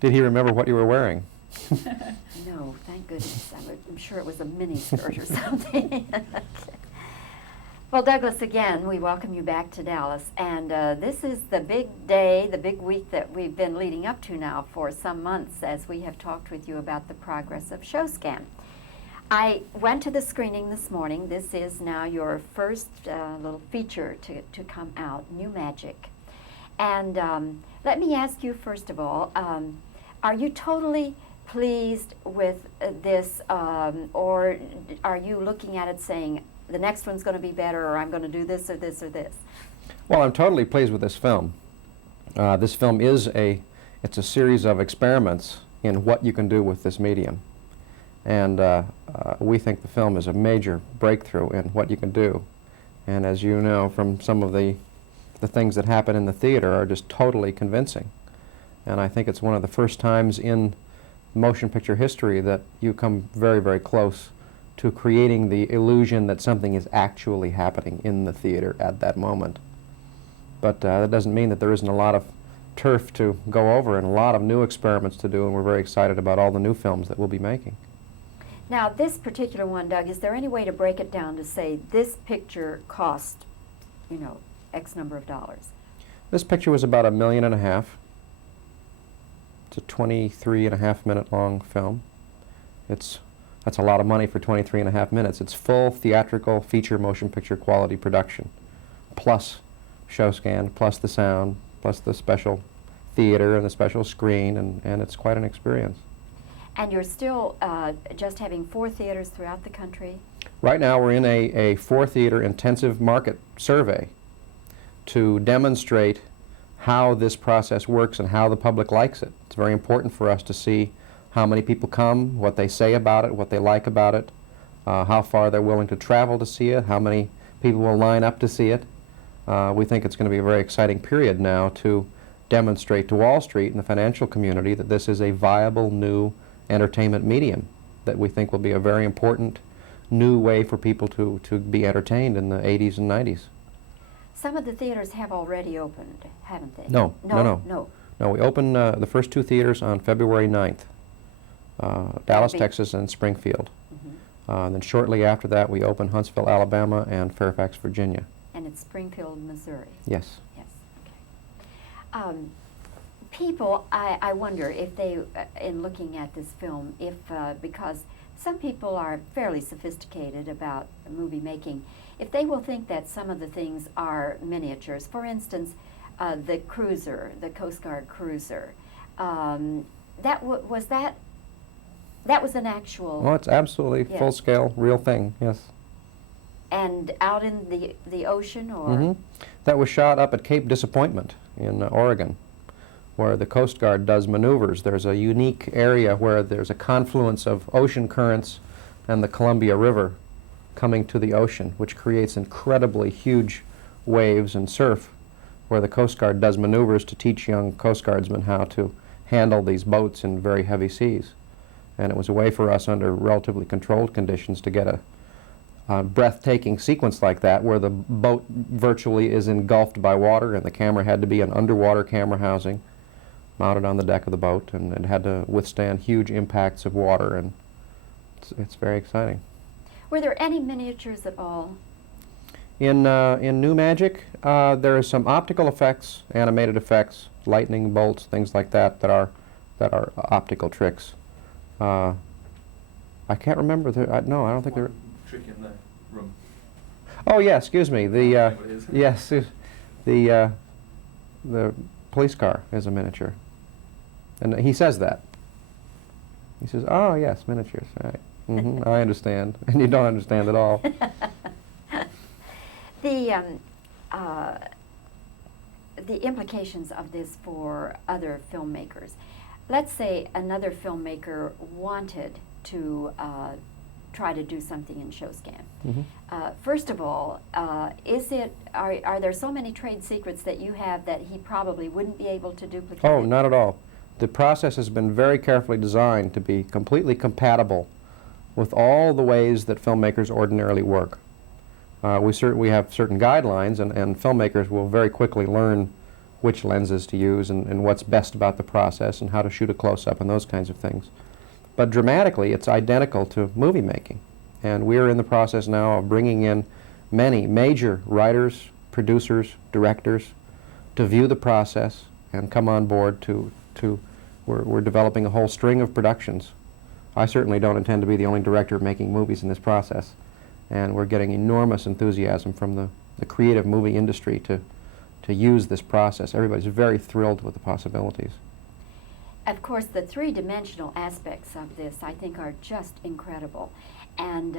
Did he remember what you were wearing? No, thank goodness. I'm sure it was a mini skirt or something. Well, Douglas, again, we welcome you back to Dallas. And this is the big day, the big week that we've been leading up to now for some months as we have talked with you about the progress of ShowScan. I went to the screening this morning. This is now your first little feature to come out, New Magic. And let me ask you, first of all, are you totally pleased with this, or are you looking at it saying, the next one's going to be better, or I'm going to do this or this or this? Well, I'm totally pleased with this film. This film is it's a series of experiments in what you can do with this medium. And we think the film is a major breakthrough in what you can do. And as you know from some of the things that happen in the theater are just totally convincing. And I think it's one of the first times in motion picture history that you come very, very close to creating the illusion that something is actually happening in the theater at that moment. But that doesn't mean that there isn't a lot of turf to go over and a lot of new experiments to do, and we're very excited about all the new films that we'll be making. Now, this particular one, Doug, is there any way to break it down to say this picture cost, you know, X number of dollars? This picture was about $1.5 million. It's a 23.5-minute long film. That's a lot of money for 23.5 minutes. It's full theatrical feature motion picture quality production, plus ShowScan, plus the sound, plus the special theater and the special screen, and it's quite an experience. And you're still just having 4 theaters throughout the country? Right now we're in a 4-theater intensive market survey to demonstrate how this process works and how the public likes it. It's very important for us to see how many people come, what they say about it, what they like about it, how far they're willing to travel to see it, how many people will line up to see it. We think it's going to be a very exciting period now to demonstrate to Wall Street and the financial community that this is a viable new entertainment medium that we think will be a very important new way for people to be entertained in the 80s and 90s. Some of the theaters have already opened, haven't they? No. No, we opened the first 2 theaters on February 9th. Dallas, Texas, and Springfield. And then shortly after that, we opened Huntsville, Alabama, and Fairfax, Virginia. And it's Springfield, Missouri. Yes. Yes. Okay. People, I wonder if they, in looking at this film, if because some people are fairly sophisticated about movie making, if they will think that some of the things are miniatures. For instance, the cruiser, the Coast Guard cruiser. That was an actual... Well, it's absolutely full-scale, real thing, yes. And out in the ocean, or...? That was shot up at Cape Disappointment in Oregon, where the Coast Guard does maneuvers. There's a unique area where there's a confluence of ocean currents and the Columbia River coming to the ocean, which creates incredibly huge waves and surf, where the Coast Guard does maneuvers to teach young Coast Guardsmen how to handle these boats in very heavy seas. And it was a way for us, under relatively controlled conditions, to get a breathtaking sequence like that, where the boat virtually is engulfed by water, and the camera had to be an underwater camera housing mounted on the deck of the boat, and it had to withstand huge impacts of water, and it's very exciting. Were there any miniatures at all? In New Magic, there are some optical effects, animated effects, lightning bolts, things like that that are optical tricks. I can't remember. No, I don't think there. Trick in the room. Oh yeah, excuse me. The yes, the police car is a miniature, and he says that. He says, "Oh yes, miniatures." Right. I understand, and you don't understand at all. The implications of this for other filmmakers. Let's say another filmmaker wanted to try to do something in ShowScan. First of all, are there so many trade secrets that you have that he probably wouldn't be able to duplicate? Oh, not at all. The process has been very carefully designed to be completely compatible with all the ways that filmmakers ordinarily work. We have certain guidelines, and filmmakers will very quickly learn which lenses to use and what's best about the process and how to shoot a close-up and those kinds of things. But dramatically, it's identical to movie making. And we're in the process now of bringing in many major writers, producers, directors to view the process and come on board we're developing a whole string of productions. I certainly don't intend to be the only director making movies in this process. And we're getting enormous enthusiasm from the creative movie industry to use this process. Everybody's very thrilled with the possibilities. Of course, the three-dimensional aspects of this, I think, are just incredible. And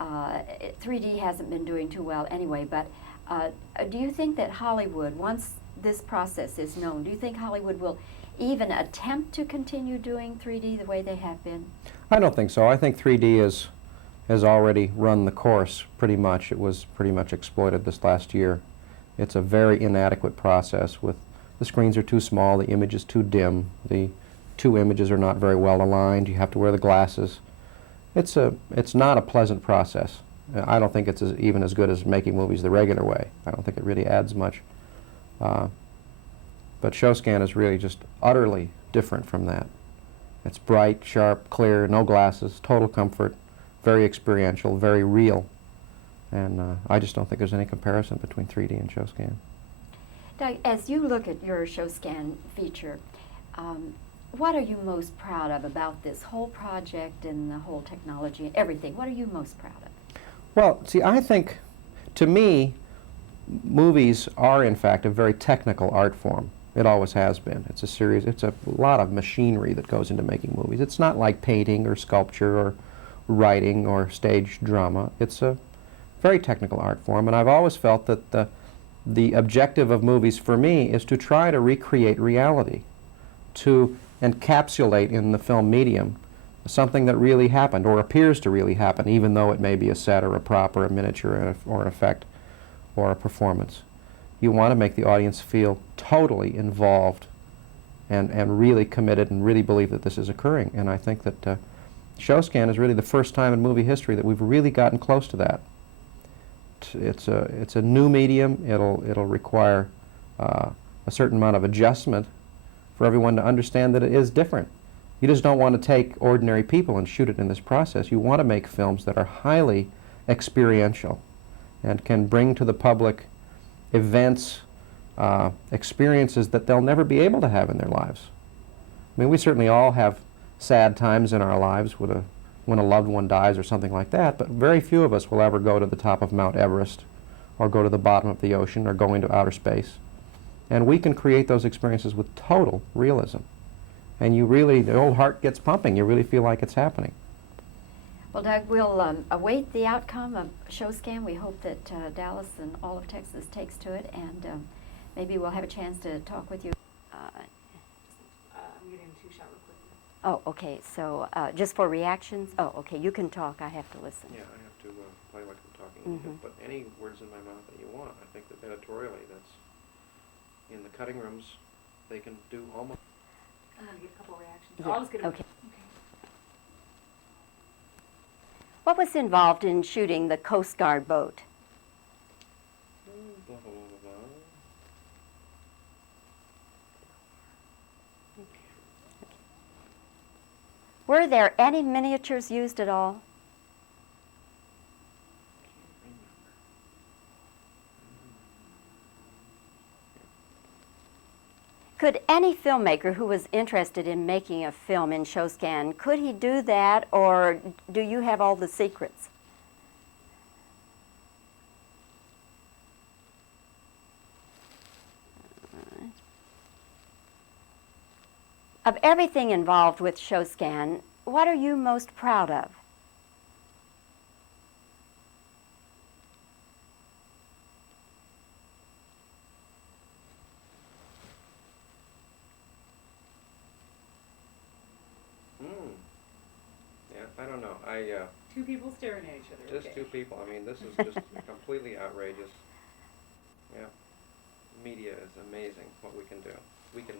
3D hasn't been doing too well anyway, but do you think that Hollywood, once this process is known, do you think Hollywood will even attempt to continue doing 3D the way they have been? I don't think so. I think 3D has already run the course pretty much. It was pretty much exploited this last year. It's a very inadequate process. With the screens are too small, the image is too dim, the two images are not very well aligned, you have to wear the glasses. It's not a pleasant process. I don't think it's even as good as making movies the regular way. I don't think it really adds much. But ShowScan is really just utterly different from that. It's bright, sharp, clear, no glasses, total comfort, very experiential, very real. And I just don't think there's any comparison between 3D and ShowScan. Doug, as you look at your ShowScan feature, what are you most proud of about this whole project and the whole technology and everything? What are you most proud of? Well, see, I think, to me, movies are, in fact, a very technical art form. It always has been. It's a lot of machinery that goes into making movies. It's not like painting or sculpture or writing or stage drama. It's a very technical art form, and I've always felt that the objective of movies for me is to try to recreate reality, to encapsulate in the film medium something that really happened or appears to really happen, even though it may be a set or a prop or a miniature or an effect or a performance. You want to make the audience feel totally involved and really committed and really believe that this is occurring. And I think that ShowScan is really the first time in movie history that we've really gotten close to that. It's a new medium. It'll require a certain amount of adjustment for everyone to understand that it is different. You just don't want to take ordinary people and shoot it in this process. You want to make films that are highly experiential and can bring to the public events, experiences that they'll never be able to have in their lives. I mean, we certainly all have sad times in our lives when a loved one dies or something like that, but very few of us will ever go to the top of Mount Everest or go to the bottom of the ocean or go into outer space. And we can create those experiences with total realism. And the old heart gets pumping. You really feel like it's happening. Well, Doug, we'll await the outcome of ShowScan. We hope that Dallas and all of Texas takes to it, and maybe we'll have a chance to talk with you. I'm getting a two-shot real quick. Oh, okay. So just for reactions? Oh, okay. You can talk. I have to listen. Yeah, I have to play like I'm talking. Mhm. You can put any words in my mouth that you want. I think that editorially, that's in the cutting rooms, they can do almost. I'm going to get a couple reactions. Yeah, I'll just get a okay. What was involved in shooting the Coast Guard boat? Blah, blah, blah, blah. Were there any miniatures used at all? Could any filmmaker who was interested in making a film in ShowScan, could he do that, or do you have all the secrets? Of everything involved with ShowScan, what are you most proud of? Yeah, I don't know. Two people staring at each other. Just two people. I mean, this is just completely outrageous. Yeah. Media is amazing what we can do. We can